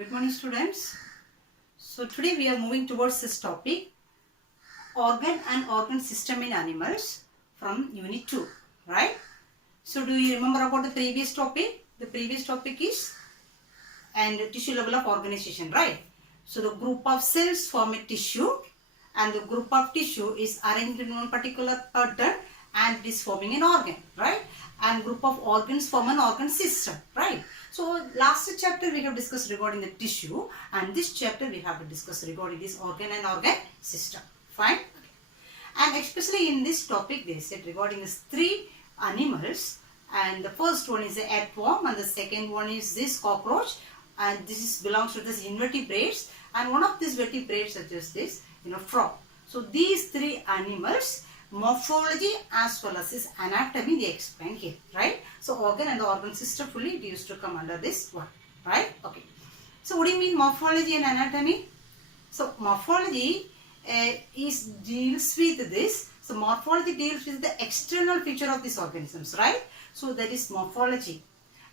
Good morning, students. So today we are moving towards this topic, organ and organ system in animals from unit 2, right? So do you remember about the previous topic? The previous topic is and tissue level of organization, right? So the group of cells form a tissue and the group of tissue is arranged in one particular pattern and it is forming an organ, right? And group of organs form an organ system, right? So last chapter we have discussed regarding the tissue and this chapter we have to discuss regarding this organ and organ system, fine? Okay. And especially in this topic they said regarding these three animals, and the first one is the earthworm and the second one is this cockroach, and this belongs to this invertebrates, and one of these vertebrates such as this frog. So these three animals, morphology as well as this anatomy they explain here, right? So organ and the organ system fully it used to come under this one, right? Okay. So what do you mean morphology and anatomy? So morphology deals with this. So morphology deals with the external feature of these organisms, right? So that is morphology.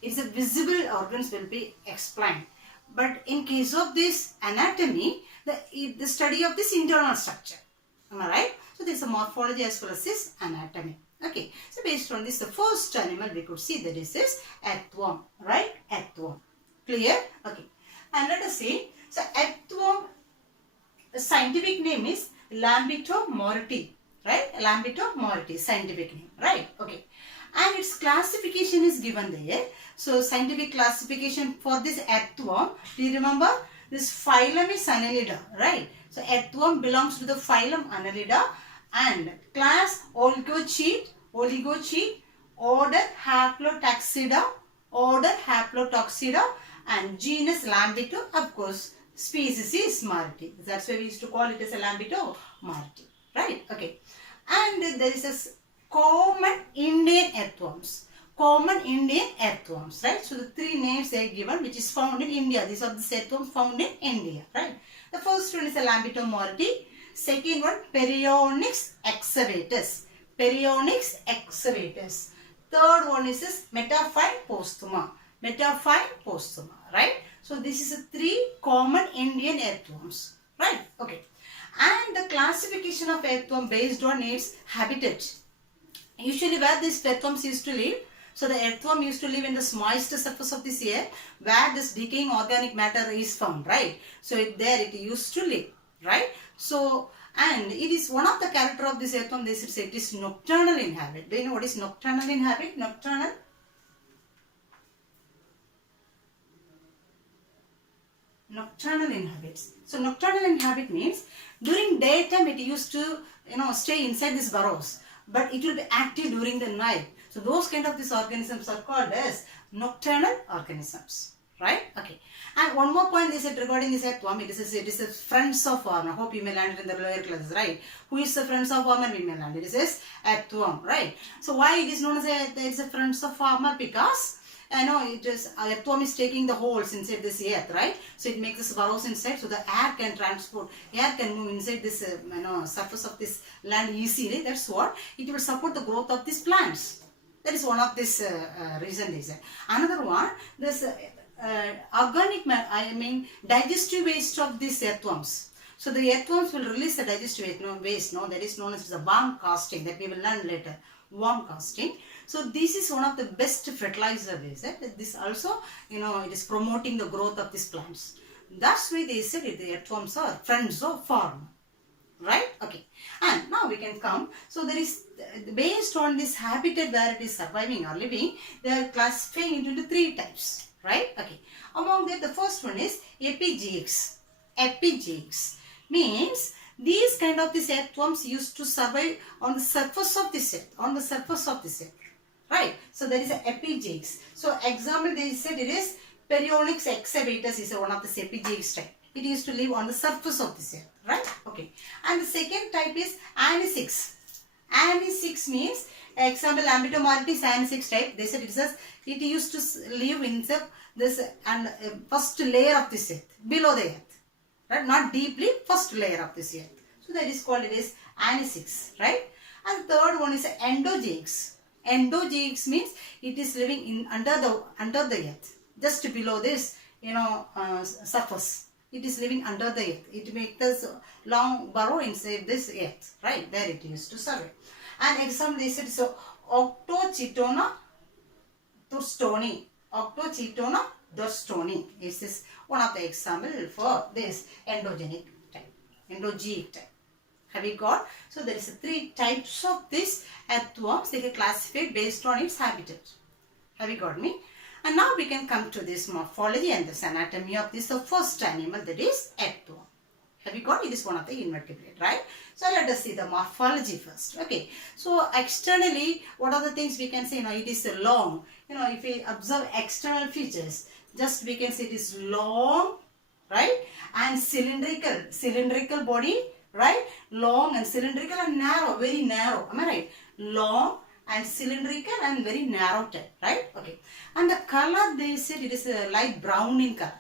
It's a visible organs will be explained. But in case of this anatomy, the study of this internal structure. Am I right? So there is a morphology as well as this anatomy. Okay. So based on this, the first animal we could see that is this earthworm, right? Earthworm. Clear? Okay. And let us see. So earthworm, the scientific name is Lambito morti, right? Lambito morti, scientific name, right? Okay. And its classification is given there. So scientific classification for this earthworm, do you remember? This phylum is Annelida, right? So earthworm belongs to the phylum Annelida and class Oligochaete, order Haplotoxida, and genus Lambito, of course, species is Marti. That's why we used to call it as a Lambito Marti, right? Okay. And there is a common Indian earthworms. Right? So the three names they are given which is found in India. These are the earthworms found in India, right? The first one is a Lambito morti. Second one, Perionyx excavatus. Third one is this Metaphyne posthuma, right? So this is a three common Indian earthworms, right? Okay. And the classification of earthworm based on its habitat. Usually where these earthworms used to live. So the earthworm used to live in the moist surface of this earth where this decaying organic matter is found, right? So there it used to live, right? So, and it is one of the character of this earthworm, they should say it is nocturnal in habit. Do you know what is nocturnal in habit? Nocturnal in habits. So nocturnal in habit means during daytime it used to stay inside these burrows, but it will be active during the night. So those kind of these organisms are called as nocturnal organisms, right? Okay. And one more point they said regarding this earthworm, it is a friends of worm. I hope you may learn it in the lower classes, right? Who is the friends of worm and we may learn it. It is earthworm, right? So why it is known as a friends of worm? Because earthworm is taking the holes inside this earth, right? So it makes this burrows inside, so the air can move inside this surface of this land easily. That's what it will support the growth of these plants. That is one of this reason they say. Another one, this digestive waste of these earthworms. So the earthworms will release the digestive waste, that is known as the worm casting, that we will learn later. Worm casting. So this is one of the best fertilizer they said. This also, it is promoting the growth of these plants. That's why they said the earthworms are friends of farm. Right? Okay. And now we can come. So there is, based on this habitat where it is surviving or living, they are classifying into the three types. Right? Okay. Among them, the first one is epigeics. Means these kind of these earthworms used to survive on the surface of this earth. Right? So there is a epigeics. So example they said it is Perionyx excavatus is one of the epigeics type. It used to live on the surface of this earth, right? Okay. And the second type is Anisix. Anisix means, example, Lambito morti is Anisix type. They said it used to live in this and first layer of this earth, below the earth, right? Not deeply, first layer of this earth. So that is called it is Anisix, right? And third one is Endogeics. Endogeics means it is living in under the earth, just below this surface. It is living under the earth. It makes this long burrow inside this earth, right? There it used to survey. And example they said, so Octochitona thurstoni. Octochitona thurstoni is this one of the example for this endogenic type, endozoic type. Have you got? So there is 3 types of this earthworms. They are classified based on its habitat. Have you got me? And now we can come to this morphology and this anatomy of this, the first animal, that is earthworm. Have you got? It is one of the invertebrate, right? So let us see the morphology first. Okay. So externally, what are the things we can say? It is long. If we observe external features, just we can say it is long, right? And cylindrical body, right? Long and cylindrical and narrow, very narrow. Am I right? Long and cylindrical and very narrow type, right? Okay. And the color, they said it is a light brown in color.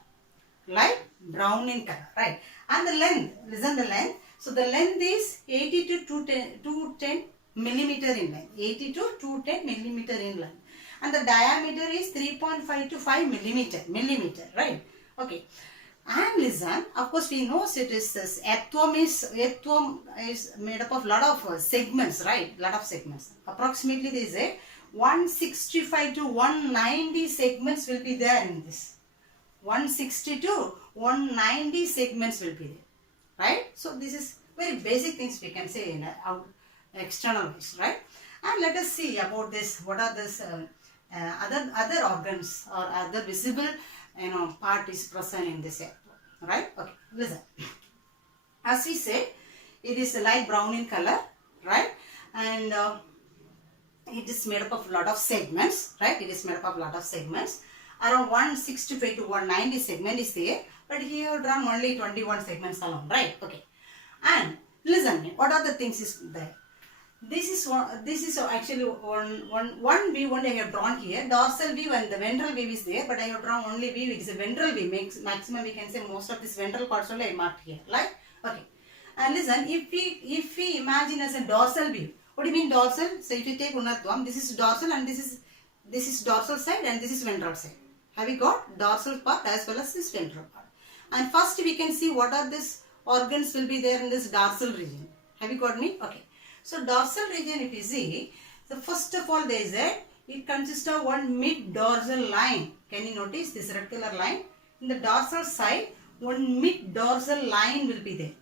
Light brown in color, right? And the length, listen the length. So the length is 80 to 210 millimeter in length. 80 to 210 millimeter in length. And the diameter is 3.5 to 5 millimeter, right? Okay. And listen, of course we know it is this earthworm is made up of lot of segments, right? Lot of segments. Approximately they say 165 to 190 segments will be there in this. 160 to 190 segments will be there, right? So this is very basic things we can say in our external ways, right? And let us see about this. What are this other organs or other visible part is present in this earthworm, right? Okay, listen. As we said, it is light brown in color, right? And it is made up of a lot of segments, right? It is made up of a lot of segments. Around 165 to 190 segment is there, but here I have drawn only 21 segments alone, right? Okay. And listen, what are the things is there? This is actually one view I have drawn here. Dorsal view and the ventral view is there, but I have drawn only view. It is a ventral view. Maximum we can say most of this ventral parts only I marked here. Like, okay. And listen, if we imagine as a dorsal view, what do you mean dorsal? So if you take Unarthwam, this is dorsal and this is dorsal side and this is ventral side. Have you got dorsal part as well as this ventral part? And first we can see what are these organs will be there in this dorsal region. Have you got me? Okay. So dorsal region, if you see, so first of all there is it consists of one mid-dorsal line. Can you notice this red color line? In the dorsal side, one mid-dorsal line will be there.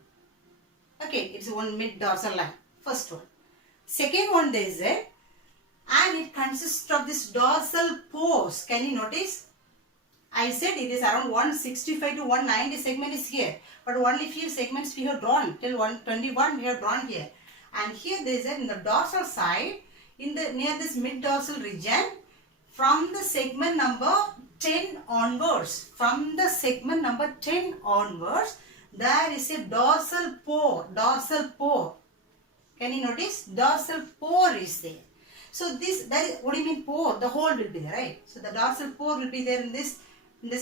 Okay, it's one mid-dorsal line. First one. Second one there is and it consists of this dorsal pores. Can you notice? I said it is around 165 to 190 segment is here. But only few segments we have drawn. Till 121 we have drawn here. And here there is in the dorsal side, near this mid-dorsal region, from the segment number 10 onwards, there is a dorsal pore. Can you notice? Dorsal pore is there. So what do you mean pore? The hole will be there, right? So the dorsal pore will be there in this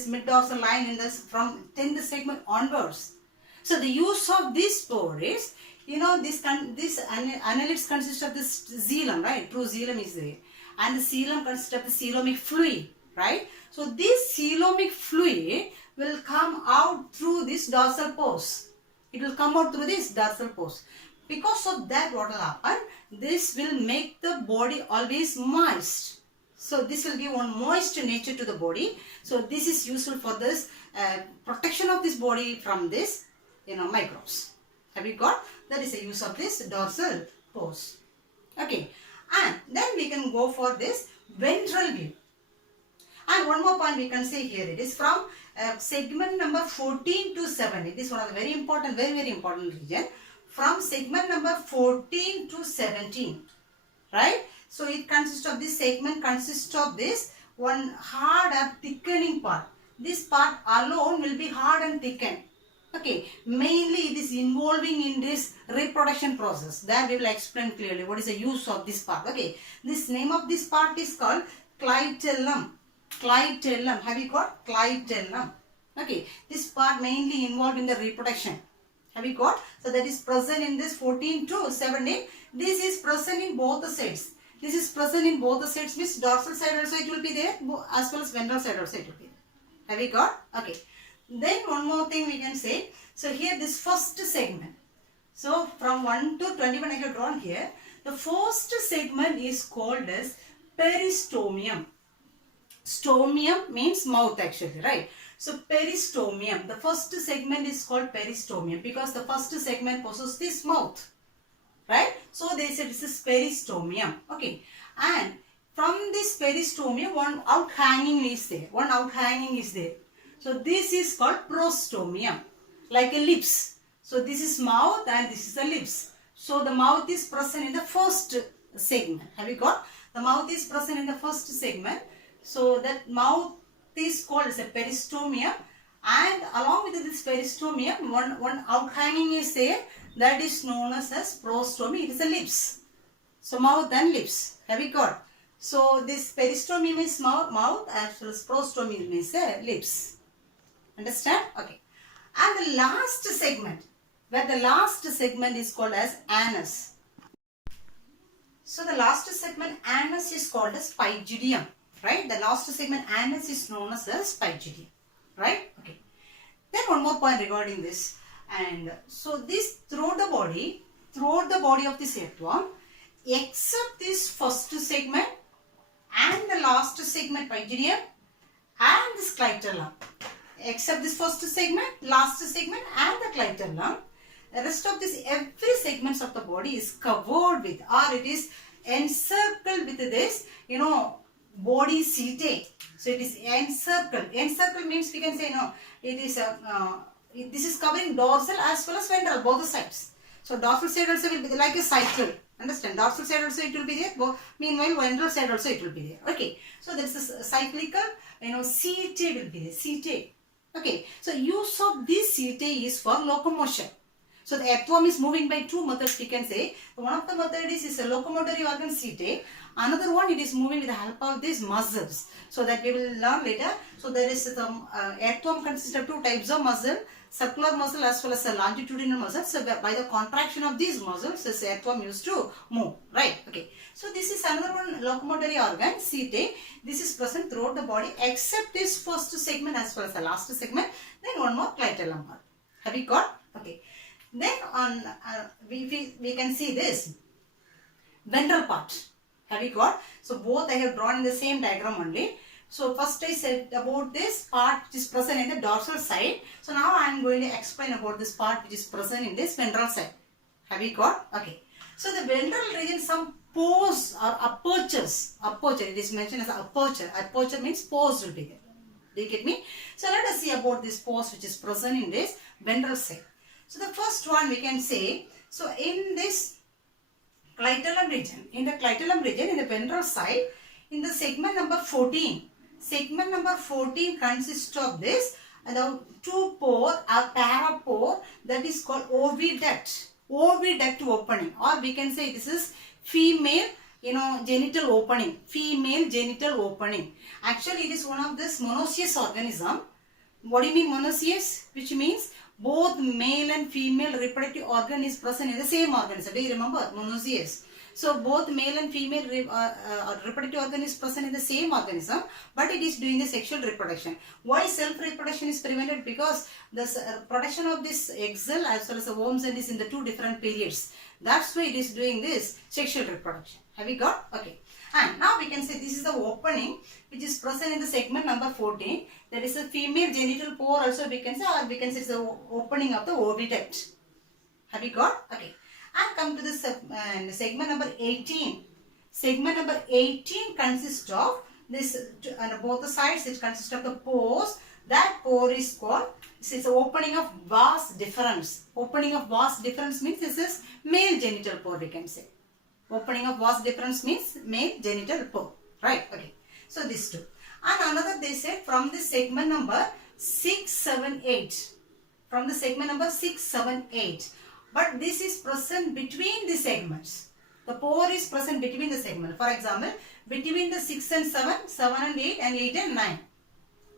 mid-dorsal line from 10th segment onwards. So the use of this pore is, this annelids consist of this xylem, right? True xylem is there. And the xylem consists of the coelomic fluid, right? So this coelomic fluid will come out through this dorsal pores. It will come out through this dorsal pores. Because of that, what will happen? This will make the body always moist. So this will give one moist nature to the body. So this is useful for this protection of this body from this, microbes. Have you got? That is the use of this dorsal pores. Okay. And then we can go for this ventral view. And one more point we can say here, it is from segment number 14 to 7. It is one of the very important region. From segment number 14 to 17. Right? So it consists of this segment consists of this one hard and thickening part. This part alone will be hard and thickened. Okay, mainly it is involving in this reproduction process. That we will explain clearly what is the use of this part. Okay, this name of this part is called clitellum. Clitellum. Have you got? Clitellum. Okay, this part mainly involved in the reproduction. Have you got? So that is present in this 14 to 17. This is present in both the sides. This is present in both the sides, means dorsal side also it will be there, as well as ventral side also it will be there. Have we got? Okay. Then one more thing we can say. So here this first segment. So from 1 to 21 I have drawn here. The first segment is called as peristomium. Stomium means mouth actually, right? So peristomium. The first segment is called peristomium because the first segment possesses this mouth. Right? So they said this is peristomium. Okay. And from this peristomium, one outhanging is there. One outhanging is there. So this is called prostomium. Like a lips. So this is mouth and this is the lips. So the mouth is present in the first segment. Have you got? The mouth is present in the first segment. So that mouth is called as a peristomium. And along with this peristomium, one outhanging is there. That is known as prostomy. It is a lips. So mouth and lips. Have you got? So this peristomium is mouth as well as prostomy means lips. Understand? Okay. And the last segment, where the last segment is called as anus. So the last segment anus is called as pygidium. Right? The last segment anus is known as pygidium. Right? Okay. Then one more point regarding this. And so this throughout the body of this earthworm, except this first segment and the last segment pygidium and this clitoral, except this first segment, last segment and the clitoral, the rest of this every segments of the body is covered with or it is encircled with this, body setae. So it is encircled. Encircled means we can say it is this is covering dorsal as well as ventral, both the sides. So dorsal side also will be like a cycle. Understand? Dorsal side also it will be there. Meanwhile, ventral side also it will be there. Okay. So there is a cyclical, setae will be there. Setae. Okay. So use of this setae is for locomotion. So the earthworm is moving by two methods we can say. One of the methods is a locomotory organ setae. Another one it is moving with the help of these muscles. So that we will learn later. So there is the earthworm consists of two types of muscle. Circular muscle as well as a longitudinal muscle. So by the contraction of these muscles, this earthworm used to move. Right? Okay. So this is another one locomotory organ, setae. This is present throughout the body except this first segment as well as the last segment. Then one more clitoral part. Have you got? Okay. Then on we can see this ventral part. Have you got? So both I have drawn in the same diagram only. So first I said about this part which is present in the dorsal side. So now I am going to explain about this part which is present in this ventral side. Have you got? Okay. So the ventral region, some pores or apertures. Aperture, it is mentioned as aperture. Aperture means pores will be there. Do you get me? So let us see about this pores which is present in this ventral side. So the first one we can say, so in this clitoral region, in the ventral side, in the segment number 14, segment number 14 consists of this, the two pore or parapore that is called oviduct. Oviduct opening, or we can say this is female, genital opening. Female genital opening. Actually, it is one of this monoecious organism. What do you mean monoecious? Which means both male and female reproductive organ is present in the same organism. Do you remember? Monoecious. So both male and female reproductive organ is present in the same organism, but it is doing the sexual reproduction. Why self-reproduction is prevented? Because the production of this egg cell as well as the worm cell is in the two different periods. That's why it is doing this sexual reproduction. Have you got? Okay. And now we can say this is the opening which is present in the segment number 14. There is a female genital pore also we can say, or we can say it's the opening of the oviduct. Have you got? Okay. And come to this segment number 18. Segment number 18 consists of this, on both the sides it consists of the pores. That pore is called, this is the opening of vas deferens. Opening of vas deferens means this is male genital pore we can say. Opening of vas deferens means male genital pore. Right? Okay. So these two. And another they said from the segment number 6, 7, 8. From the segment number 6, 7, 8. But this is present between the segments. The pore is present between the segments. For example, between the 6 and 7, 7 and 8 and 8 and 9.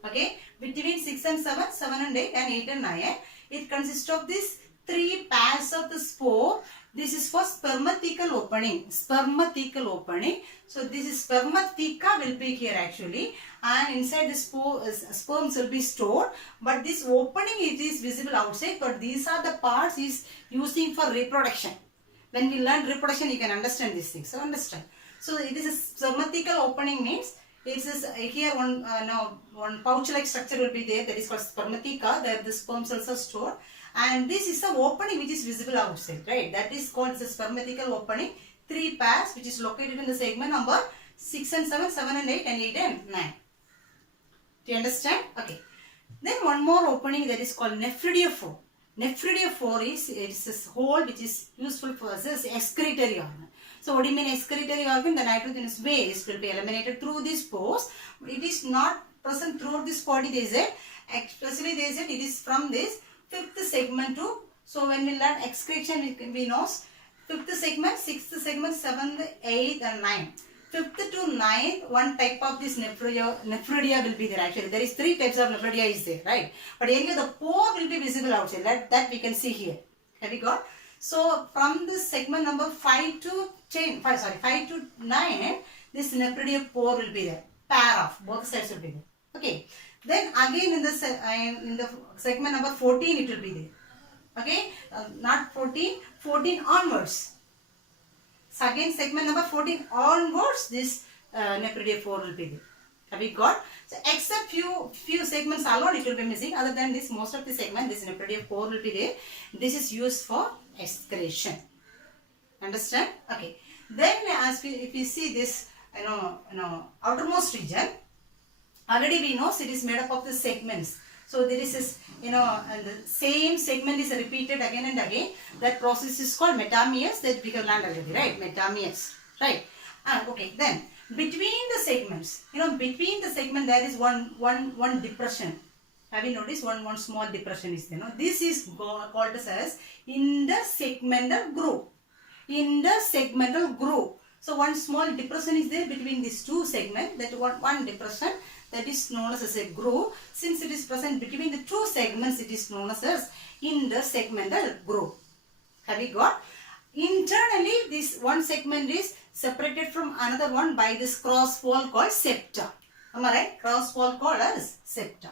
Okay. Between 6 and 7, 7 and 8 and 8 and 9. It consists of this 3 pairs of the spore. This is for spermathecal opening. Spermathecal opening. So this is spermatheca will be here actually, and inside the sperms will be stored. But this opening it is visible outside. But these are the parts is using for reproduction. When we learn reproduction, you can understand these things. So understand. So it is a spermathecal opening means it is here one pouch-like structure will be there. That is called spermatheca. There the sperm cells are stored. And this is the opening which is visible outside, right? That is called the spermathecal opening. 3 pairs which is located in the segment number 6 and 7, 7 and 8 and 8 and 9. Do you understand? Okay. Then one more opening that is called nephridiophore. Nephridiophore is a hole which is useful for us as excretory organ. So what do you mean excretory organ? The nitrogenous waste will be eliminated through these pores. It is not present throughout this body, they said. Especially they said it is from this 5th segment to, so when we learn excretion we know 5th segment, 6th segment, 7th, 8th and 9th. 5th to 9th, one type of this nephridia will be there actually. There is 3 types of nephridia is there, right? But anyway the pore will be visible outside. That we can see here. Have you got? So from this segment number 5 to 9, this nephridia pore will be there. Pair of both sides will be there. Okay. Then again in the segment number 14 it will be there. Okay, not 14, 14 onwards. So again segment number 14 onwards this nephridia pore will be there. Have we got? So except few segments alone it will be missing. Other than this, most of the segment this nephridia pore will be there. This is used for excretion. Understand? Okay. Then as if you see this outermost region. Already we know it is made up of the segments. So there is this, and the same segment is repeated again and again. That process is called metameres. That we have learned already, right? Metameres, right? Okay. Then between the segments, between the segment there is one depression. Have you noticed one small depression is there? This is called as intersegmental groove. Intersegmental groove. So one small depression is there between these two segments. That one depression. That is known as a groove. Since it is present between the two segments, it is known as intersegmental groove. Have you got? Internally, this one segment is separated from another one by this cross wall called septa. Am I right? Cross wall called as septa.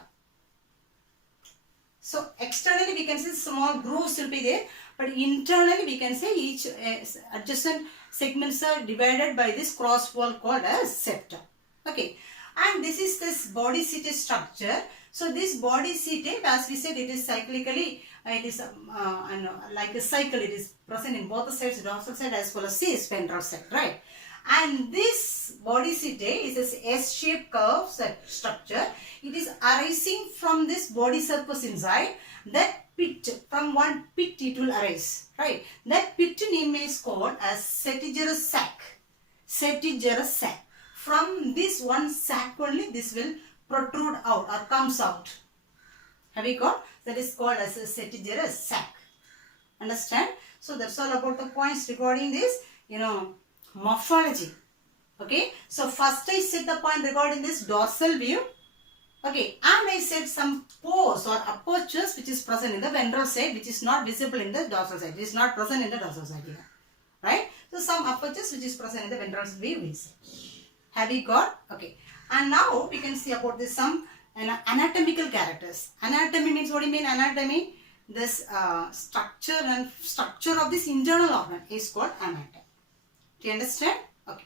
So externally we can see small grooves will be there, but internally we can say each adjacent segments are divided by this cross wall called as septa. Okay. And this is this body seated structure. So this body seated, as we said, it is cyclically, it is like a cycle. It is present in both the sides, dorsal side as well as ventral side, right? And this body seated is a S-shaped curve structure. It is arising from this body surface inside. That pit, from one pit it will arise, right? That pit name is called as setigerous sac. Setigerous sac. From this one sac only this will protrude out or comes out. Have you got? That is called as a setigerous sac. Understand? So that's all about the points regarding this, morphology. Okay. So first I said the point regarding this dorsal view. Okay. And I said some pores or apertures which is present in the ventral side, which is not visible in the dorsal side. It is not present in the dorsal side here. Right? So some apertures which is present in the ventral view is. Have we got? Okay. And now we can see about this some anatomical characters. Anatomy means, what do you mean anatomy? This structure of this internal organ is called anatomy. Do you understand? Okay.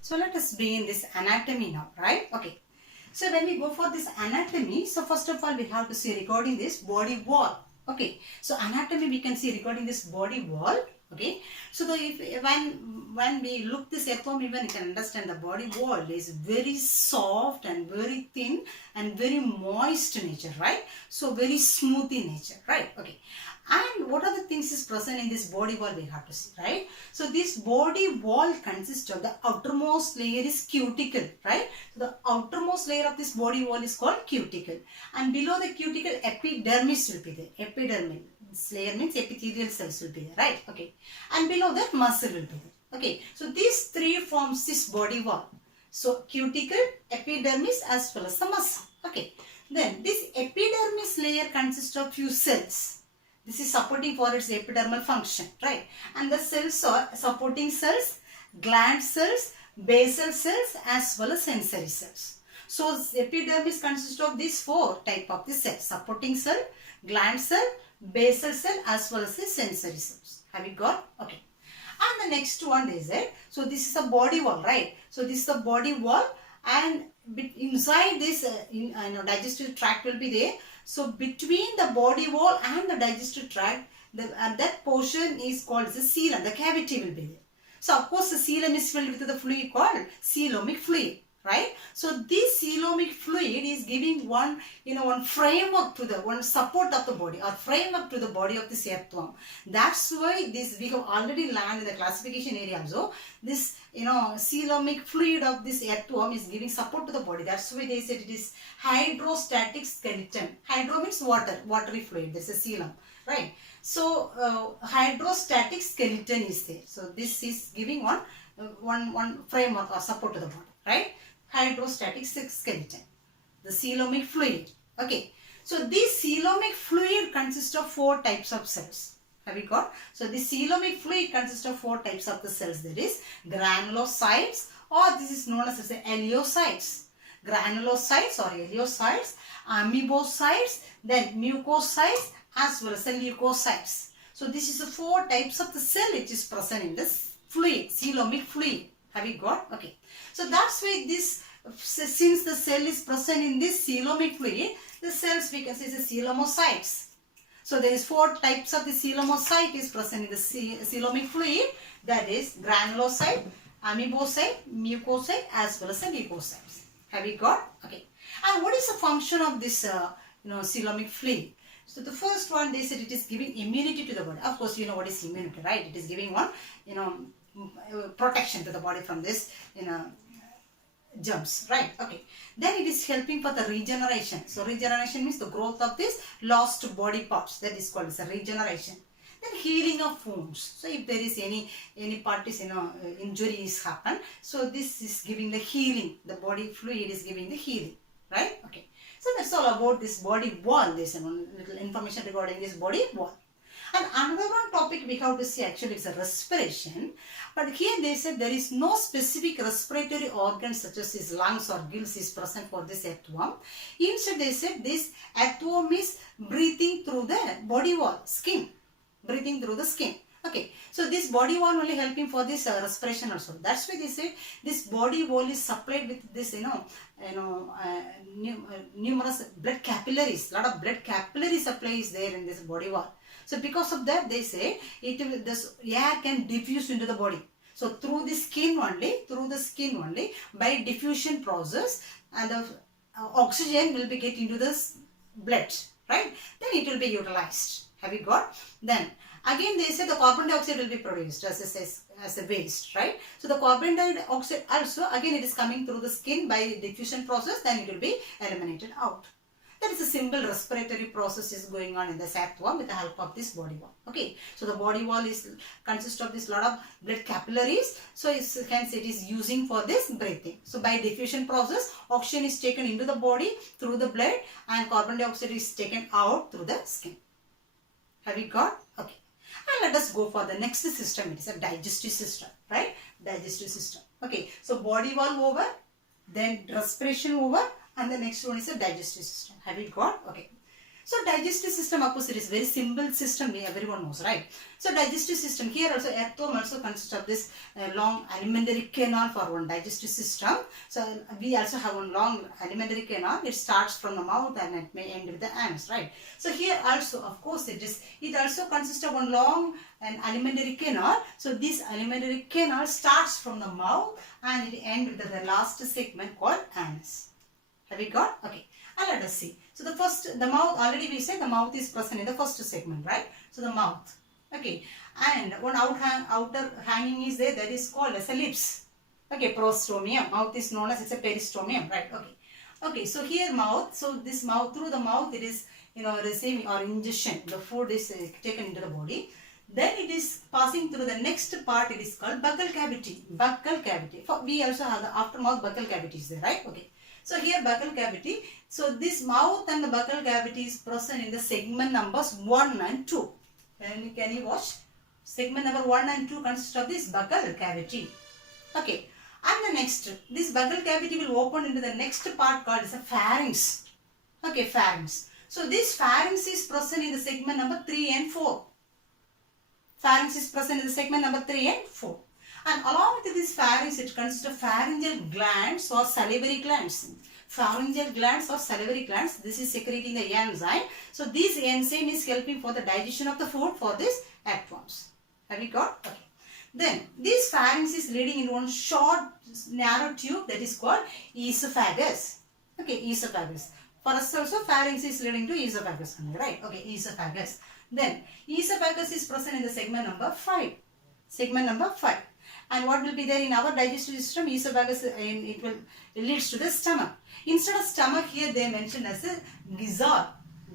So let us begin this anatomy now, right? Okay. So when we go for this anatomy, so first of all we have to see regarding this body wall. Okay. So anatomy we can see regarding this body wall. Okay, so when we look this at home, even you can understand the body wall is very soft and very thin and very moist in nature, right? So very smooth in nature, right? Okay. And what are the things is present in this body wall we have to see, right? So this body wall consists of the outermost layer is cuticle, right? So the outermost layer of this body wall is called cuticle. And below the cuticle, epidermis will be there. Epidermis. This layer means epithelial cells will be there, right? Okay. And below that, muscle will be there. Okay. So these three forms this body wall. So cuticle, epidermis as well as the muscle. Okay. Then this epidermis layer consists of few cells. This is supporting for its epidermal function, right? And the cells are supporting cells, gland cells, basal cells as well as sensory cells. So epidermis consists of these 4 type of the cells: supporting cell, gland cell, basal cell as well as the sensory cells. Have you got? Okay. And the next one is it. So this is a body wall, right? So this is the body wall, and inside this digestive tract will be there. So between the body wall and the digestive tract, that portion is called the coelom. The cavity will be there. So of course the coelom is filled with the fluid called coelomic fluid, right? So this coelomic fluid is giving one framework to one support of the body, or framework to the body of this earthworm. That's why this we have already learned in the classification area also. This coelomic fluid of this earthworm is giving support to the body. That's why they said it is hydrostatic skeleton. Hydro means water, watery fluid. This is coelom, right? So hydrostatic skeleton is there. So this is giving one framework or support to the body, right? Hydrostatic skeleton, the coelomic fluid. Okay, so this coelomic fluid consists of 4 types of cells. Have you got? So this coelomic fluid consists of 4 types of the cells. There is granulocytes, or this is known as ileocytes. Granulocytes or ileocytes, amoebocytes, then mucocytes as well as leukocytes. So this is the 4 types of the cell which is present in this fluid, coelomic fluid. Have you got? Okay. So that's why this, since the cell is present in this coelomic fluid, the cells we can say is the coelomocytes. So there is 4 types of the coelomocyte is present in the coelomic fluid. That is granulocyte, amoebocyte, mucocyte as well as the leukocytes. Have you got? Okay. And what is the function of this coelomic fluid? So the first one, they said it is giving immunity to the body. Of course, you know what is immunity, right? It is giving one, protection to the body from this, germs, right? Okay. Then it is helping for the regeneration. So regeneration means the growth of this lost body parts. That is called as a regeneration. Then healing of wounds. So if there is any part is injuries happen, so this is giving the healing. The body fluid is giving the healing, right? Okay. So that's all about this body wall. There's little information regarding this body wall. And another one topic we have to see actually is a respiration. But here they said there is no specific respiratory organ such as his lungs or gills is present for this earthworm. Instead they said this earthworm is breathing through the body wall, skin. Breathing through the skin. Okay, so this body wall only helping for this respiration also. That's why they say this body wall is supplied with this, numerous blood capillaries. Lot of blood capillary supply is there in this body wall. So because of that, they say this air can diffuse into the body. So through the skin only, by diffusion process, and the oxygen will be get into the blood, right? Then it will be utilized. Have you got? Then again they say the carbon dioxide will be produced as a waste, right? So the carbon dioxide also again it is coming through the skin by diffusion process, then it will be eliminated out. That is a simple respiratory process is going on in the earthworm with the help of this body wall. Okay, so the body wall consists of this lot of blood capillaries. So hence it is using for this breathing. So by diffusion process, oxygen is taken into the body through the blood and carbon dioxide is taken out through the skin. Have you got? Okay. And let us go for the next system. It is a digestive system, right? Digestive system. Okay, so body wall over, then respiration over, and the next one is a digestive system. Have you got? Okay. So digestive system, of course, it is very simple system. Everyone knows, right? So digestive system here also, earthworm also consists of this long alimentary canal for one digestive system. So we also have one long alimentary canal. It starts from the mouth and it may end with the anus, right? So here also, of course, it also consists of one long and alimentary canal. So this alimentary canal starts from the mouth and it ends with the last segment called anus. Have you got? Okay. And let us see. So the mouth, already we said the mouth is present in the first segment, right? So the mouth. Okay. And one outer hanging is there, that is called as a lips. Okay, prostomium. Mouth is known as, it's a peristomium, right? Okay. Okay, so here mouth, so this mouth, through the mouth it is, receiving or ingestion. The food is taken into the body. Then it is passing through the next part, it is called buccal cavity. Buccal cavity. We also have the aftermouth buccal cavity is there, right? Okay. So here buccal cavity. So this mouth and the buccal cavity is present in the segment numbers 1 and 2. And can you watch? Segment number 1 and 2 consist of this buccal cavity. Okay. And the next, this buccal cavity will open into the next part called as a pharynx. Okay, pharynx. So this pharynx is present in the segment number 3 and 4. Pharynx is present in the segment number 3 and 4. And along with this pharynx, it consists of pharyngeal glands or salivary glands. Pharyngeal glands or salivary glands. This is secreting the enzyme. So this enzyme is helping for the digestion of the food for this earthworms. Have you got? Okay. Then this pharynx is leading in one short narrow tube that is called esophagus. Okay, esophagus. For us also pharynx is leading to esophagus, right? Okay, esophagus. Then esophagus is present in the segment number 5. Segment number 5. And what will be there in our digestive system? Esophagus, it leads to the stomach. Instead of stomach, here they mentioned as a gizzard.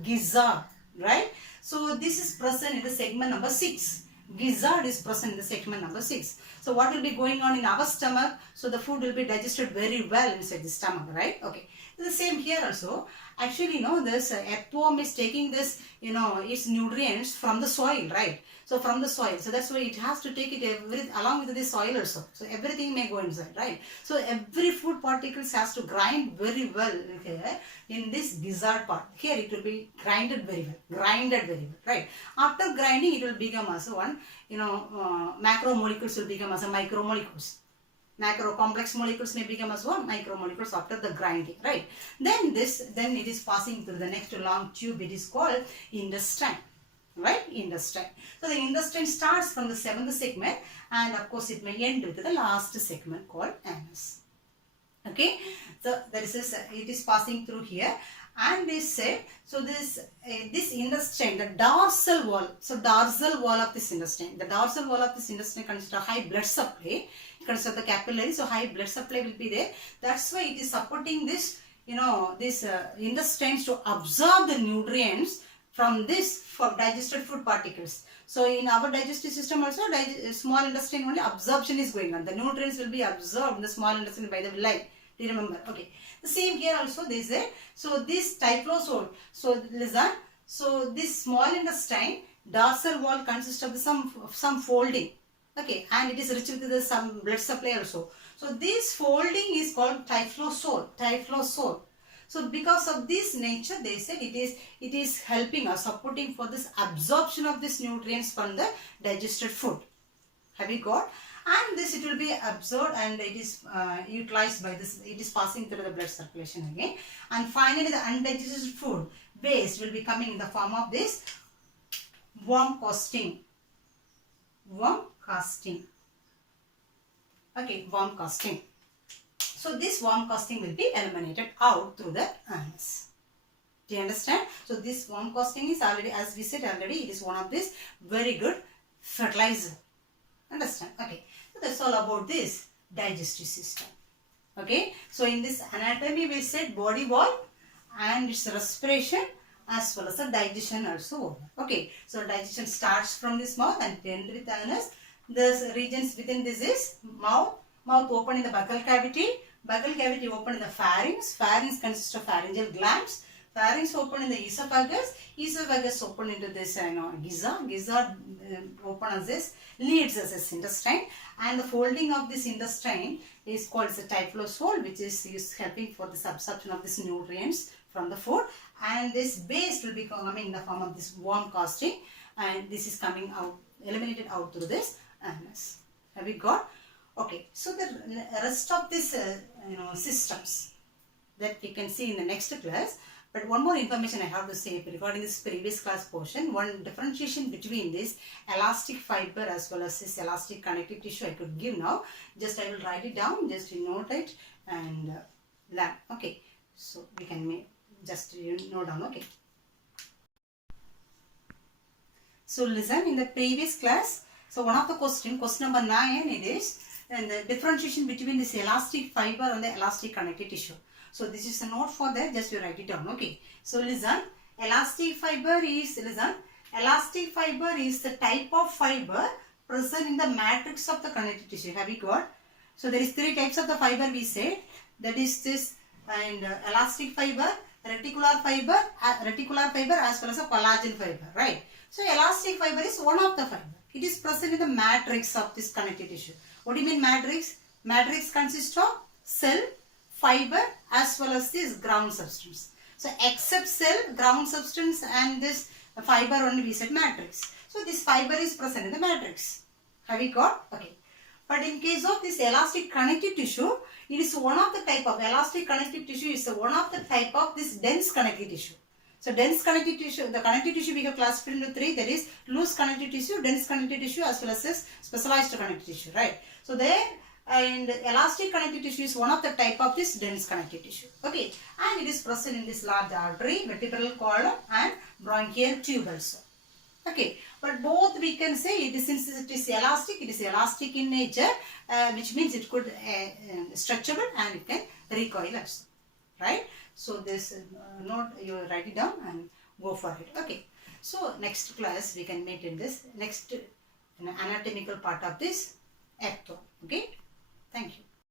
Gizzard, right? So this is present in the segment number 6. Gizzard is present in the segment number 6. So what will be going on in our stomach? So the food will be digested very well inside the stomach, right? Okay. The same here also. Actually, this earthworm is taking this, its nutrients from the soil, right? So from the soil. So that's why it has to take it along with the soil also. So everything may go inside, right? So every food particles has to grind very well here in this gizzard part. Here it will be grinded very well. Grinded very well, right? After grinding, it will become as one, macromolecules will become as a micromolecules. Macro complex molecules may become as one micromolecules after the grinding, right? Then it is passing through the next long tube. It is called intestine, right? Intestine. So the intestine starts from the 7th segment, and of course it may end with the last segment called anus. Okay, so it is passing through here, and they said, so this intestine, the dorsal wall. So dorsal wall of this intestine, the dorsal wall of this intestine consists of high blood supply. Consists of the capillary, so high blood supply will be there. That's why it is supporting this, this intestines to absorb the nutrients from this for digested food particles. So in our digestive system also, small intestine only absorption is going on. The nutrients will be absorbed in the small intestine by the light. Do you remember? Okay. The same here also they said. So this typhloid. So listen. So this small intestine dorsal wall consists of some folding. Okay, and it is rich with some blood supply also. So this folding is called typhloid. Typhloid. So because of this nature, they said it is helping us, supporting for this absorption of these nutrients from the digested food. Have you got? And this it will be absorbed and it is utilized by this. It is passing through the blood circulation again. And finally, the undigested food waste will be coming in the form of this worm casting. Worm casting. Okay, worm casting. So this worm casting will be eliminated out through the anus. Do you understand? So this worm casting is already, as we said already, it is one of this very good fertilizer. Understand? Okay. So that's all about this digestive system. Okay. So in this anatomy we said body wall and its respiration as well as the digestion also. Okay. So digestion starts from this mouth and ends with the anus. The regions within this is mouth open in the buccal cavity. Buccal cavity open in the pharynx. Pharynx consists of pharyngeal glands. Pharynx open in the esophagus. Esophagus open into this gizzard. Gizzard open as this, leads as this intestine. And the folding of this intestine is called as a typhloid, which is helping for the absorption of these nutrients from the food. And this base will be coming in the form of this worm casting. And this is coming out, eliminated out through this anus. Have you got? Okay. So the rest of this systems that we can see in the next class. But one more information I have to say regarding this previous class portion. One differentiation between this elastic fiber as well as this elastic connective tissue I could give now. Just I will write it down. Just you note it and learn. Okay. So we can just note down. Okay. So listen, in the previous class. So one of the question number 9 it is, and the differentiation between this elastic fiber and the elastic connective tissue. So this is a note for that, just you write it down. Okay. So listen, elastic fiber is the type of fiber present in the matrix of the connective tissue. Have you got? So there is 3 types of the fiber we said. That is this and elastic fiber, reticular fiber as well as a collagen fiber, right? So elastic fiber is one of the fiber. It is present in the matrix of this connective tissue. What do you mean matrix? Matrix consists of cell, fiber as well as this ground substance. So except cell, ground substance and this fiber only we said matrix. So this fiber is present in the matrix. Have we got? Okay. But in case of this elastic connective tissue, it is one of the type of elastic connective tissue is one of the type of this dense connective tissue. So dense connective tissue, the connective tissue we have classified into three, that is loose connective tissue, dense connective tissue as well as this specialized connective tissue, right? So there and elastic connective tissue is one of the type of this dense connective tissue. Okay, and it is present in this large artery, vertebral column and bronchial tube also. Okay, but both we can say it is, since it is elastic in nature, which means it could stretchable and it can recoil also, right? So this note you write it down and go for it. Okay, so next class we can meet in this next anatomical part of this ectome. Okay, thank you.